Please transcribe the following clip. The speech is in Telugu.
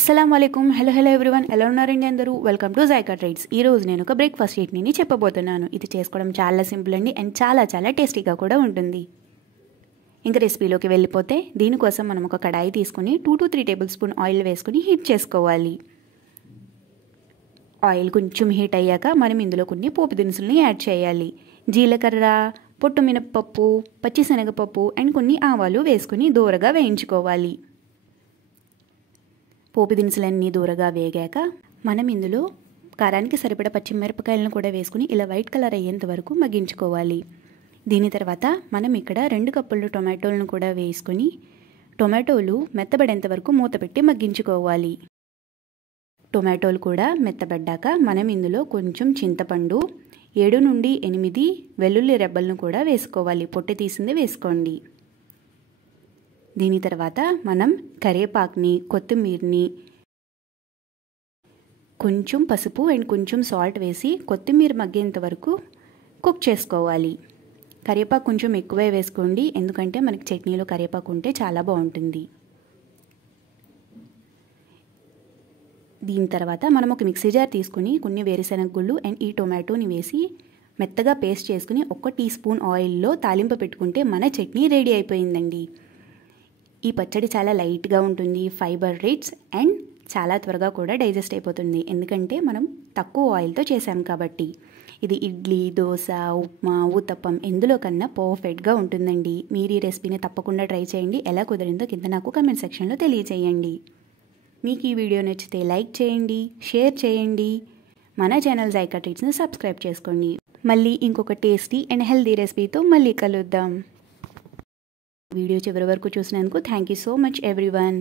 అస్సలాముఅలైకుం. హలో ఎవ్రీవన్, ఎలా ఉన్నారండి అందరూ? Welcome to JICA trades. ఈ రోజు నేను ఒక బ్రేక్ఫాస్ట్ చట్నీని చెప్పబోతున్నాను. ఇది చేసుకోవడం చాలా సింపుల్ అండి అండ్ చాలా టేస్టీగా కూడా ఉంటుంది. ఇంకా రెసిపీలోకి వెళ్ళిపోతే దీనికోసం మనం ఒక కడాయి తీసుకుని 2 to 3 టేబుల్ స్పూన్ ఆయిల్ వేసుకుని హీట్ చేసుకోవాలి. ఆయిల్ కొంచెం హీట్ అయ్యాక మనం ఇందులో కొన్ని పోపు దినుసుల్ని యాడ్ చేయాలి. జీలకర్ర, పొట్టు మినపప్పు, పచ్చిశనగపప్పు అండ్ కొన్ని ఆవాలు వేసుకుని దూరగా వేయించుకోవాలి. పోపు దినుసులన్నీ దూరగా వేగాక మనం ఇందులో కారానికి సరిపడా పచ్చిమిరపకాయలను కూడా వేసుకుని ఇలా వైట్ కలర్ అయ్యేంత వరకు మగ్గించుకోవాలి. దీని తర్వాత మనం ఇక్కడ 2 కప్పులు టొమాటోలను కూడా వేసుకుని టొమాటోలు మెత్తబడేంత వరకు మూత పెట్టి మగ్గించుకోవాలి. టొమాటోలు కూడా మెత్తబడ్డాక మనం ఇందులో కొంచెం చింతపండు, 7 నుండి 8 వెల్లుల్లి రెబ్బలను కూడా వేసుకోవాలి. పొట్టు తీసింది వేసుకోండి. దీని తర్వాత మనం కరివేపాకుని, కొత్తిమీరని, కొంచెం పసుపు అండ్ కొంచెం సాల్ట్ వేసి కొత్తిమీర మగ్గేంత వరకు కుక్ చేసుకోవాలి. కరివేపాకు కొంచెం ఎక్కువే వేసుకోండి, ఎందుకంటే మనకి చట్నీలో కరివేపాకు ఉంటే చాలా బాగుంటుంది. దీని తర్వాత మనం ఒక మిక్సీ జార్ తీసుకుని కొన్ని వేరుశనగ గుళ్ళు అండ్ ఈ టొమాటోని వేసి మెత్తగా పేస్ట్ చేసుకుని 1 టీ స్పూన్ ఆయిల్లో తాలింపు పెట్టుకుంటే మన చట్నీ రెడీ అయిపోయిందండి. ఈ పచ్చడి చాలా లైట్గా ఉంటుంది, ఫైబర్ రిచ్ అండ్ చాలా త్వరగా కూడా డైజెస్ట్ అయిపోతుంది, ఎందుకంటే మనం తక్కువ ఆయిల్తో చేసాం కాబట్టి. ఇది ఇడ్లీ, దోశ, ఉప్మా, ఊతప్పం ఎందులో కన్నా పర్ఫెక్ట్గా ఉంటుందండి. మీరు ఈ రెసిపీని తప్పకుండా ట్రై చేయండి. ఎలా కుదిరిందో కింద నాకు కమెంట్ సెక్షన్లో తెలియచేయండి. మీకు ఈ వీడియో నచ్చితే లైక్ చేయండి, షేర్ చేయండి. మన ఛానల్ జైకా ట్రీట్స్ని సబ్స్క్రైబ్ చేసుకోండి. మళ్ళీ ఇంకొక టేస్టీ అండ్ హెల్దీ రెసిపీతో మళ్ళీ కలుద్దాం. వీడియో చివరి వరకు చూసినందుకు thank you so much everyone.